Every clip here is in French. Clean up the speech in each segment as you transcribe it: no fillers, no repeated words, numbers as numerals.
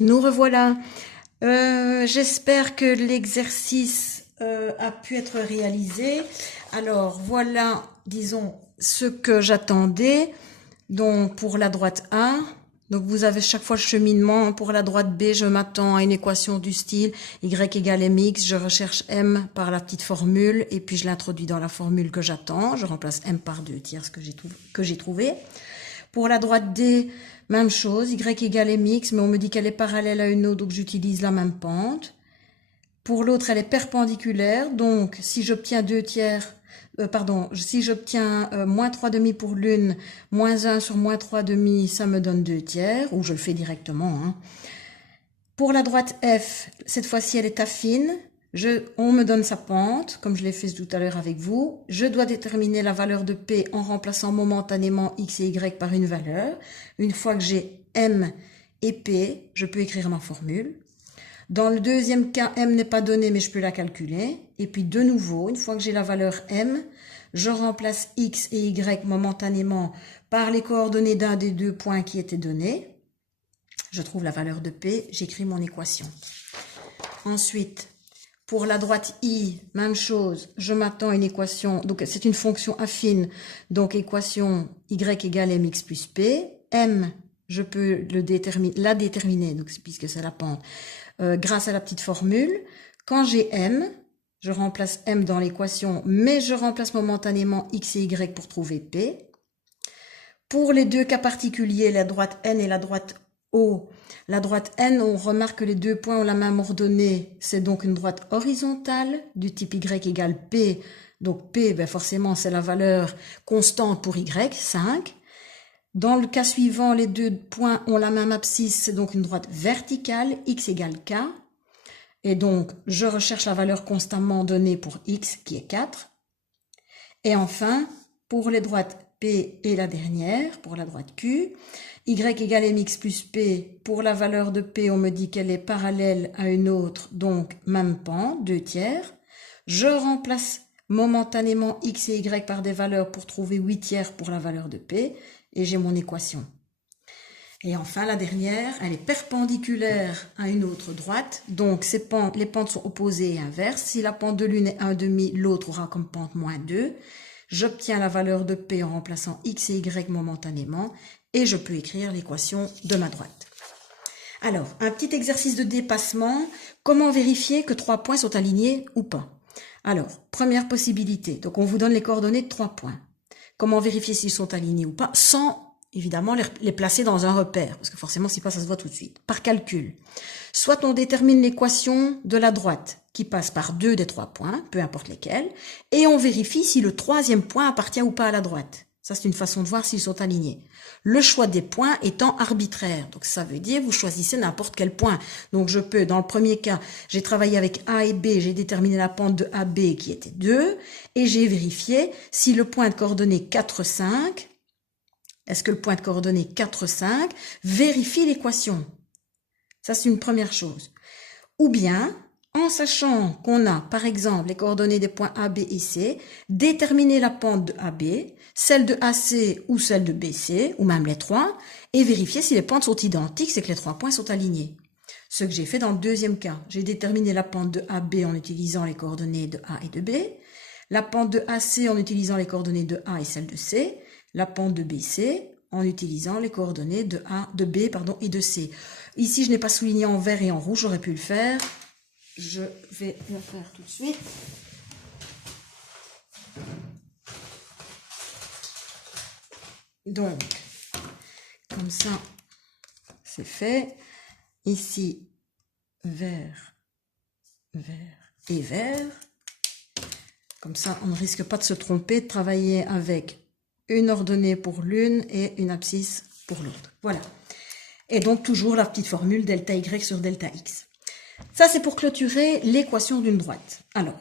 Nous revoilà. J'espère que l'exercice a pu être réalisé. Alors voilà, disons, ce que j'attendais. Donc pour la droite A, donc vous avez chaque fois le cheminement. Pour la droite B, je m'attends à une équation du style y égale mx, je recherche m par la petite formule et puis je l'introduis dans la formule que j'attends. Je remplace m par 2/3 que j'ai trouvé. Pour la droite D, même chose, y égale mx, mais on me dit qu'elle est parallèle à une autre, donc j'utilise la même pente. Pour l'autre, elle est perpendiculaire, donc si j'obtiens si j'obtiens moins 3/2 pour l'une, moins 1 sur moins 3/2, ça me donne 2/3, ou je le fais directement. Hein. Pour la droite F, cette fois-ci, elle est affine. On me donne sa pente, comme je l'ai fait tout à l'heure avec vous. Je dois déterminer la valeur de P en remplaçant momentanément X et Y par une valeur. Une fois que j'ai M et P, je peux écrire ma formule. Dans le deuxième cas, M n'est pas donné, mais je peux la calculer. Et puis de nouveau, une fois que j'ai la valeur M, je remplace X et Y momentanément par les coordonnées d'un des deux points qui étaient donnés. Je trouve la valeur de P, j'écris mon équation. Ensuite, pour la droite I, même chose, je m'attends à une équation, donc c'est une fonction affine, donc équation Y égale mx plus P. M, je peux la déterminer, donc, puisque c'est la pente, grâce à la petite formule. Quand j'ai M, je remplace M dans l'équation, mais je remplace momentanément X et Y pour trouver P. Pour les deux cas particuliers, la droite N et la droite O, la droite N, on remarque que les deux points ont la même ordonnée, c'est donc une droite horizontale du type Y égale P. Donc P, ben forcément, c'est la valeur constante pour Y, 5. Dans le cas suivant, les deux points ont la même abscisse, c'est donc une droite verticale, X égale K. Et donc, je recherche la valeur constamment donnée pour X, qui est 4. Et enfin, pour les droites P et la dernière, pour la droite Q, Y égale mx plus P, pour la valeur de P, on me dit qu'elle est parallèle à une autre, donc même pente, 2/3. Je remplace momentanément X et Y par des valeurs pour trouver 8/3 pour la valeur de P, et j'ai mon équation. Et enfin, la dernière, elle est perpendiculaire à une autre droite, donc les pentes sont opposées et inverses. Si la pente de l'une est 1/2, l'autre aura comme pente moins 2. J'obtiens la valeur de P en remplaçant X et Y momentanément, et je peux écrire l'équation de ma droite. Alors, un petit exercice de dépassement. Comment vérifier que 3 points sont alignés ou pas? Alors, première possibilité. Donc, on vous donne les coordonnées de 3 points. Comment vérifier s'ils sont alignés ou pas, sans, évidemment, les placer dans un repère, parce que forcément, si pas, ça se voit tout de suite. Par calcul. Soit on détermine l'équation de la droite, qui passe par 2 des 3 points, peu importe lesquels, et on vérifie si le troisième point appartient ou pas à la droite. Ça, c'est une façon de voir s'ils sont alignés. Le choix des points étant arbitraire. Donc, ça veut dire, vous choisissez n'importe quel point. Donc, je peux, dans le premier cas, j'ai travaillé avec A et B, j'ai déterminé la pente de AB qui était 2, et j'ai vérifié si le point de coordonnées 4, 5, est-ce que le point de coordonnées 4, 5 vérifie l'équation? Ça, c'est une première chose. Ou bien, en sachant qu'on a, par exemple, les coordonnées des points A, B et C, déterminer la pente de AB, celle de AC ou celle de BC, ou même les trois, et vérifier si les pentes sont identiques, c'est que les 3 points sont alignés. Ce que j'ai fait dans le deuxième cas, j'ai déterminé la pente de AB en utilisant les coordonnées de A et de B, la pente de AC en utilisant les coordonnées de A et celles de C, la pente de BC en utilisant les coordonnées de B et de C. Ici, je n'ai pas souligné en vert et en rouge, j'aurais pu le faire. Je vais le faire tout de suite. Donc, comme ça, c'est fait. Ici, vert, vert et vert. Comme ça, on ne risque pas de se tromper, de travailler avec une ordonnée pour l'une et une abscisse pour l'autre. Voilà. Et donc, toujours la petite formule delta Y sur delta X. Ça, c'est pour clôturer l'équation d'une droite. Alors,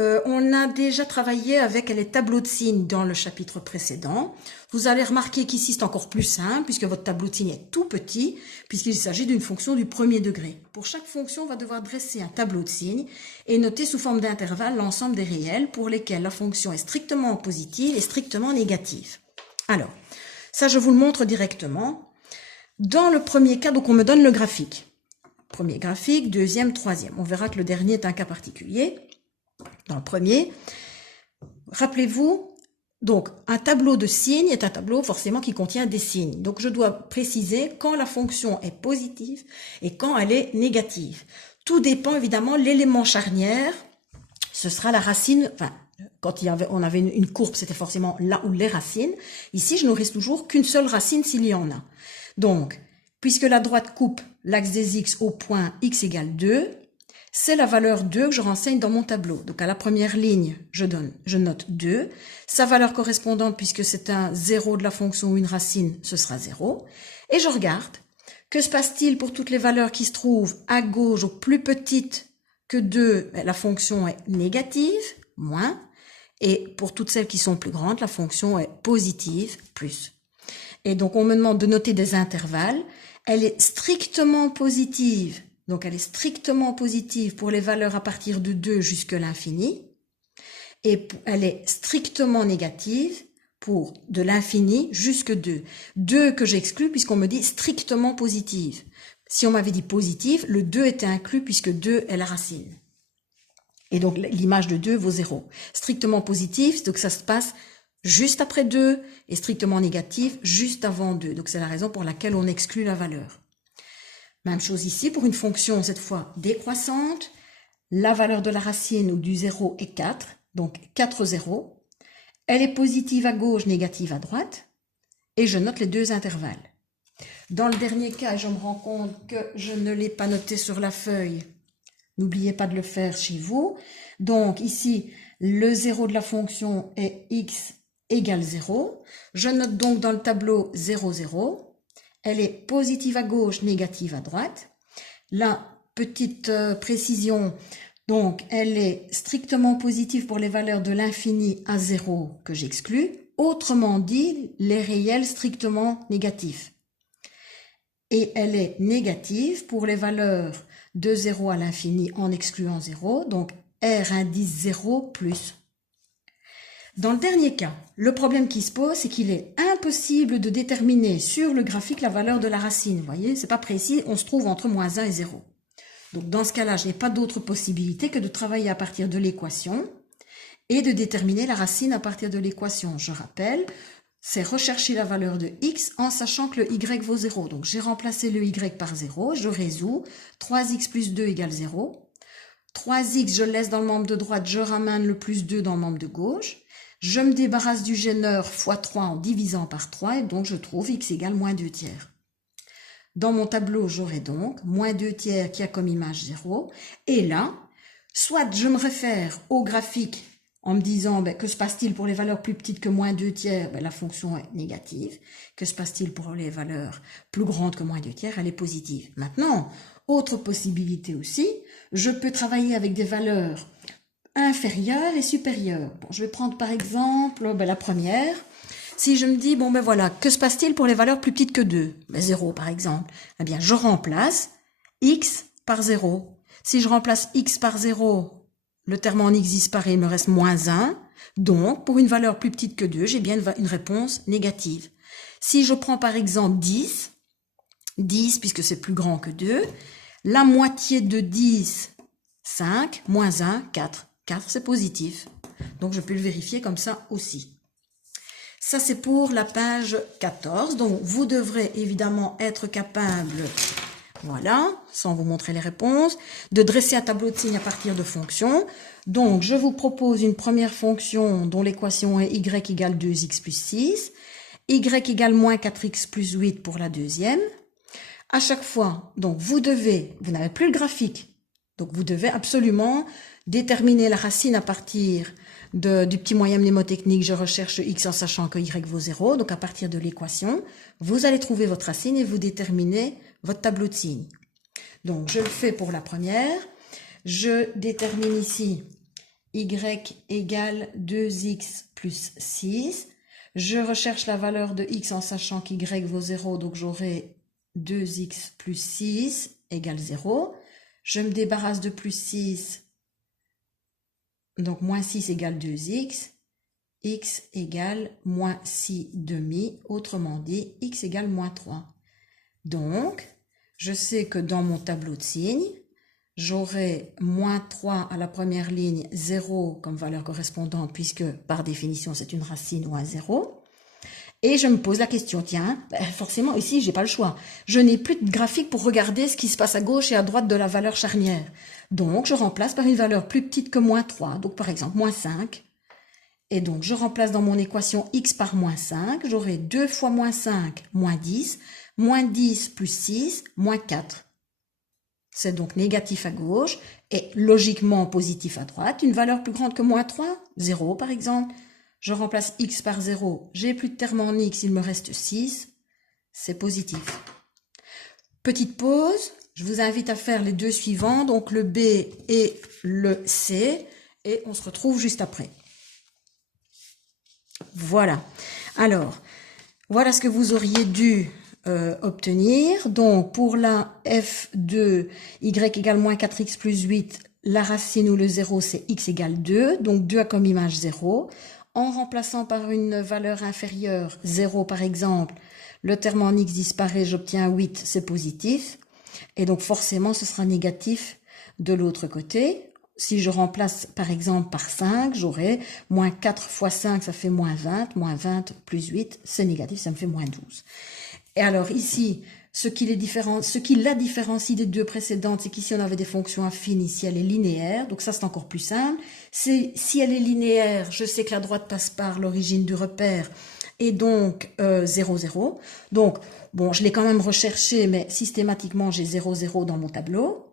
on a déjà travaillé avec les tableaux de signes dans le chapitre précédent. Vous allez remarquer qu'ici, c'est encore plus simple, puisque votre tableau de signes est tout petit, puisqu'il s'agit d'une fonction du premier degré. Pour chaque fonction, on va devoir dresser un tableau de signes et noter sous forme d'intervalle l'ensemble des réels pour lesquels la fonction est strictement positive et strictement négative. Alors, ça, je vous le montre directement. Dans le premier cas, donc on me donne le graphique. premier graphique, deuxième, troisième. On verra que le dernier est un cas particulier. Dans le premier, rappelez-vous, donc un tableau de signes est un tableau forcément qui contient des signes. Donc je dois préciser quand la fonction est positive et quand elle est négative. Tout dépend évidemment, l'élément charnière, ce sera la racine, enfin, quand on avait une courbe, c'était forcément là où les racines. Ici, je n'aurai toujours qu'une seule racine s'il y en a. Donc, puisque la droite coupe l'axe des x au point x égale 2, c'est la valeur 2 que je renseigne dans mon tableau. Donc, à la première ligne, je note 2. Sa valeur correspondante, puisque c'est un 0 de la fonction ou une racine, ce sera 0. Et je regarde. Que se passe-t-il pour toutes les valeurs qui se trouvent à gauche, au plus petites que 2, la fonction est négative, moins. Et pour toutes celles qui sont plus grandes, la fonction est positive, plus. Et donc, on me demande de noter des intervalles. Elle est strictement positive. Donc, elle est strictement positive pour les valeurs à partir de 2 jusqu'à l'infini. Et elle est strictement négative pour de l'infini jusque 2. 2 que j'exclus puisqu'on me dit strictement positive. Si on m'avait dit positive, le 2 était inclus puisque 2 est la racine. Et donc, l'image de 2 vaut 0. Strictement positif, donc ça se passe juste après 2, et strictement négatif, juste avant 2. Donc, c'est la raison pour laquelle on exclut la valeur. Même chose ici, pour une fonction, cette fois, décroissante. La valeur de la racine ou du 0 est 4, donc 4 0. Elle est positive à gauche, négative à droite, et je note les deux intervalles. Dans le dernier cas, je me rends compte que je ne l'ai pas noté sur la feuille. N'oubliez pas de le faire chez vous. Donc ici, le 0 de la fonction est x égale 0. Je note donc dans le tableau 0, 0. Elle est positive à gauche, négative à droite. La petite précision, donc elle est strictement positive pour les valeurs de l'infini à 0 que j'exclus. Autrement dit, les réels strictement négatifs. Et elle est négative pour les valeurs de 0 à l'infini en excluant 0, donc R indice 0 plus. Dans le dernier cas, le problème qui se pose, c'est qu'il est impossible de déterminer sur le graphique la valeur de la racine. Vous voyez, c'est pas précis, on se trouve entre moins 1 et 0. Donc dans ce cas-là, je n'ai pas d'autre possibilité que de travailler à partir de l'équation et de déterminer la racine à partir de l'équation. Je rappelle, c'est rechercher la valeur de x en sachant que le y vaut 0. Donc j'ai remplacé le y par 0, je résous, 3x plus 2 égale 0. 3x, je le laisse dans le membre de droite, je ramène le plus 2 dans le membre de gauche. Je me débarrasse du gêneur fois 3 en divisant par 3, et donc je trouve x égale moins 2 tiers. Dans mon tableau, j'aurai donc moins 2 tiers qui a comme image 0. Et là, soit je me réfère au graphique en me disant, que se passe-t-il pour les valeurs plus petites que moins 2 tiers? La fonction est négative. Que se passe-t-il pour les valeurs plus grandes que moins 2 tiers? Elle est positive. Maintenant, autre possibilité aussi, je peux travailler avec des valeurs inférieures et supérieures. Bon, je vais prendre par exemple la première. Si je me dis, voilà, que se passe-t-il pour les valeurs plus petites que 2? 0 par exemple. Eh bien, je remplace x par 0. Si je remplace x par 0, le terme en x disparaît, il me reste moins 1. Donc, pour une valeur plus petite que 2, j'ai bien une réponse négative. Si je prends par exemple 10, puisque c'est plus grand que 2, la moitié de 10, 5, moins 1, 4. 4, c'est positif. Donc, je peux le vérifier comme ça aussi. Ça, c'est pour la page 14. Donc, vous devrez évidemment être capable, voilà, sans vous montrer les réponses, de dresser un tableau de signes à partir de fonctions. Donc, je vous propose une première fonction dont l'équation est y égale 2x plus 6, y égale moins 4x plus 8 pour la deuxième. À chaque fois, donc, vous n'avez plus le graphique. Donc, vous devez absolument déterminer la racine à partir du petit moyen mnémotechnique, je recherche x en sachant que y vaut 0. Donc, à partir de l'équation, vous allez trouver votre racine et vous déterminez votre tableau de signes. Donc, je le fais pour la première. Je détermine ici y égale 2x plus 6. Je recherche la valeur de x en sachant qu'y vaut 0. Donc, j'aurai 2x plus 6 égale 0. Je me débarrasse de plus 6. Donc, moins 6 égale 2x, x égale moins 6 demi, autrement dit, x égale moins 3. Donc, je sais que dans mon tableau de signes, j'aurai moins 3 à la première ligne, 0 comme valeur correspondante, puisque par définition c'est une racine ou un 0. Et je me pose la question, tiens, forcément ici j'ai pas le choix. Je n'ai plus de graphique pour regarder ce qui se passe à gauche et à droite de la valeur charnière. Donc je remplace par une valeur plus petite que moins 3, donc par exemple moins 5. Et donc je remplace dans mon équation x par moins 5, j'aurai 2 fois moins 5, moins 10 plus 6, moins 4. C'est donc négatif à gauche et logiquement positif à droite. Une valeur plus grande que moins 3, 0 par exemple. Je remplace x par 0, j'ai plus de terme en x, il me reste 6, c'est positif. Petite pause, je vous invite à faire les deux suivants, donc le B et le C, et on se retrouve juste après. Voilà, alors, voilà ce que vous auriez dû obtenir. Donc, pour la f de y égale moins 4x plus 8, la racine ou le 0, c'est x égale 2, donc 2 a comme image 0. En remplaçant par une valeur inférieure, 0 par exemple, le terme en x disparaît, j'obtiens 8, c'est positif. Et donc forcément, ce sera négatif de l'autre côté. Si je remplace par exemple par 5, j'aurai moins 4 fois 5, ça fait moins 20 plus 8, c'est négatif, ça me fait moins 12. Et alors ici, ce qui la différencie des deux précédentes, c'est qu'ici on avait des fonctions affines, ici elle est linéaire, donc ça c'est encore plus simple. Si elle est linéaire, je sais que la droite passe par l'origine du repère, et donc 0, 0. Donc, bon, je l'ai quand même recherché, mais systématiquement j'ai 0, 0 dans mon tableau.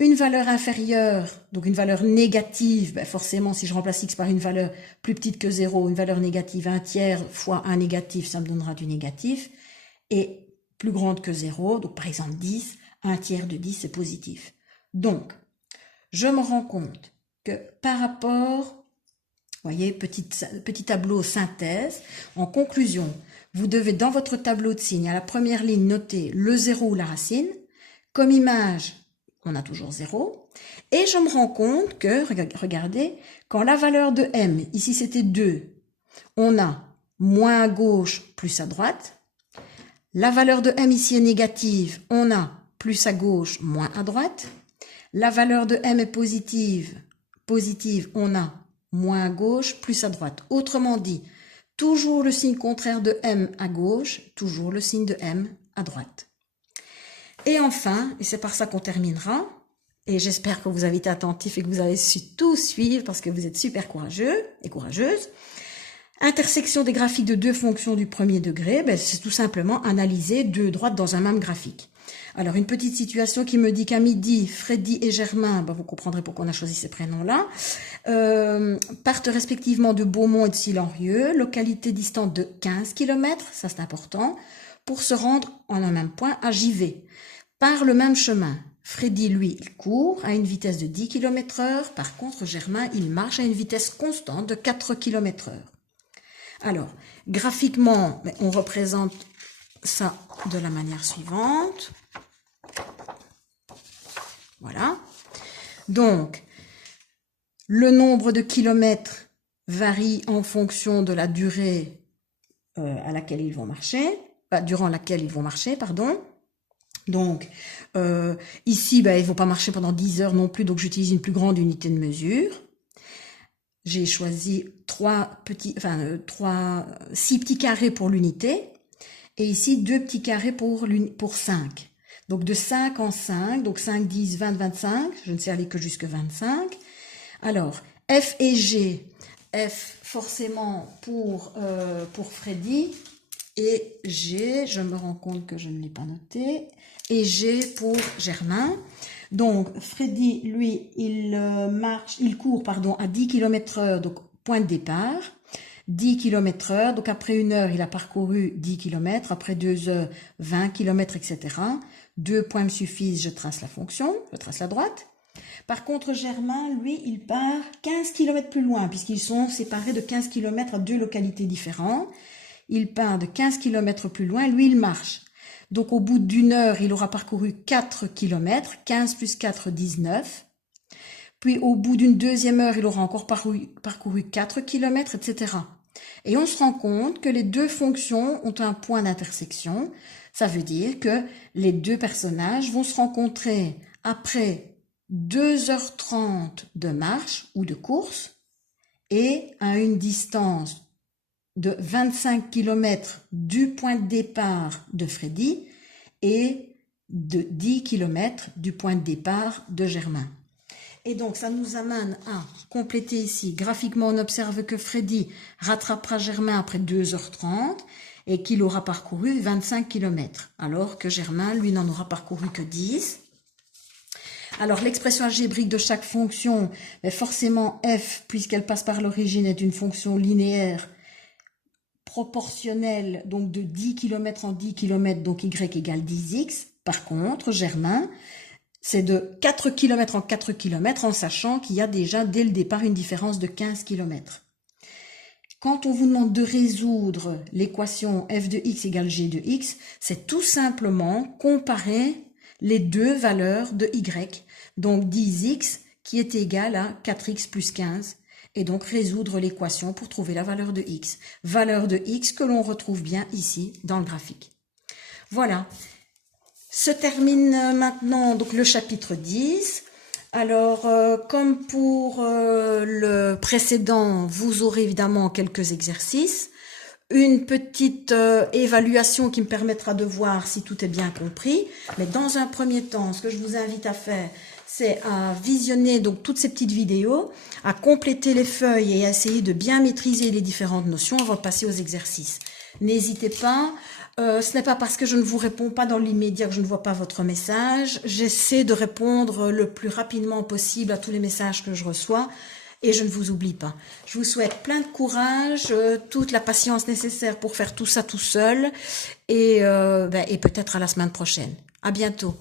Une valeur inférieure, donc une valeur négative, ben forcément si je remplace x par une valeur plus petite que 0, une valeur négative, 1 tiers fois 1 négatif, ça me donnera du négatif. Et plus grande que 0, donc par exemple 10, 1 tiers de 10 c'est positif. Donc, je me rends compte que par rapport, vous voyez, petit tableau synthèse, en conclusion, vous devez dans votre tableau de signes, à la première ligne, noter le 0 ou la racine. Comme image, on a toujours 0. Et je me rends compte que, regardez, quand la valeur de m, ici c'était 2, on a moins à gauche, plus à droite. La valeur de m ici est négative, on a plus à gauche, moins à droite. La valeur de m est positive, on a moins à gauche, plus à droite. Autrement dit, toujours le signe contraire de m à gauche, toujours le signe de m à droite. Et enfin, et c'est par ça qu'on terminera, et j'espère que vous avez été attentifs et que vous avez su tout suivre parce que vous êtes super courageux et courageuses. Intersection des graphiques de deux fonctions du premier degré, ben c'est tout simplement analyser deux droites dans un même graphique. Alors, une petite situation qui me dit qu'à midi, Freddy et Germain, ben vous comprendrez pourquoi on a choisi ces prénoms-là, partent respectivement de Beaumont et de Silorieux, localité distante de 15 km, ça c'est important, pour se rendre en un même point à JV. Par le même chemin, Freddy, lui, il court à une vitesse de 10 km/h, par contre, Germain, il marche à une vitesse constante de 4 km/h. Alors, graphiquement, on représente ça de la manière suivante. Voilà. Donc, le nombre de kilomètres varie en fonction de la durée à laquelle ils vont marcher, durant laquelle ils vont marcher, pardon. Donc, ici, ils ne vont pas marcher pendant 10 heures non plus, donc j'utilise une plus grande unité de mesure. J'ai choisi 6 petits carrés pour l'unité, et ici 2 petits carrés pour 5. Donc de 5 en 5, donc 5, 10, 20, 25, je ne sais aller que jusque 25. Alors, F et G, F forcément pour Freddy, et G, je me rends compte que je ne l'ai pas noté, et G pour Germain. Donc, Freddy, lui, il court à 10 km/h, donc point de départ, 10 km/h, donc après 1 heure, il a parcouru 10 km, après 2 heures, 20 km, etc. 2 points me suffisent, je trace la fonction, je trace la droite. Par contre, Germain, lui, il part 15 km plus loin, puisqu'ils sont séparés de 15 km à 2 localités différentes. Il part de 15 km plus loin, lui, il marche. Donc, au bout d'1 heure, il aura parcouru 4 km, 15 plus 4, 19. Puis, au bout d'une deuxième heure, il aura encore parcouru 4 km, etc. Et on se rend compte que les deux fonctions ont un point d'intersection. Ça veut dire que les deux personnages vont se rencontrer après 2h30 de marche ou de course et à une distance de 25 km du point de départ de Freddy et de 10 km du point de départ de Germain. Et donc, ça nous amène à compléter ici. Graphiquement, on observe que Freddy rattrapera Germain après 2h30 et qu'il aura parcouru 25 km, alors que Germain, lui, n'en aura parcouru que 10. Alors, l'expression algébrique de chaque fonction, mais forcément f, puisqu'elle passe par l'origine, est une fonction linéaire proportionnelle, donc de 10 km en 10 km, donc y égale 10x. Par contre, Germain, c'est de 4 km en 4 km, en sachant qu'il y a déjà dès le départ une différence de 15 km. Quand on vous demande de résoudre l'équation f de x égale g de x, c'est tout simplement comparer les deux valeurs de y, donc 10x qui est égal à 4x plus 15, et donc résoudre l'équation pour trouver la valeur de x. Valeur de x que l'on retrouve bien ici dans le graphique. Voilà. Se termine maintenant donc le chapitre 10. Alors, comme pour le précédent, vous aurez évidemment quelques exercices, une petite évaluation qui me permettra de voir si tout est bien compris. Mais dans un premier temps, ce que je vous invite à faire, c'est à visionner donc toutes ces petites vidéos, à compléter les feuilles et à essayer de bien maîtriser les différentes notions avant de passer aux exercices. N'hésitez pas. Ce n'est pas parce que je ne vous réponds pas dans l'immédiat que je ne vois pas votre message. J'essaie de répondre le plus rapidement possible à tous les messages que je reçois et je ne vous oublie pas. Je vous souhaite plein de courage, toute la patience nécessaire pour faire tout ça tout seul et peut-être à la semaine prochaine. À bientôt.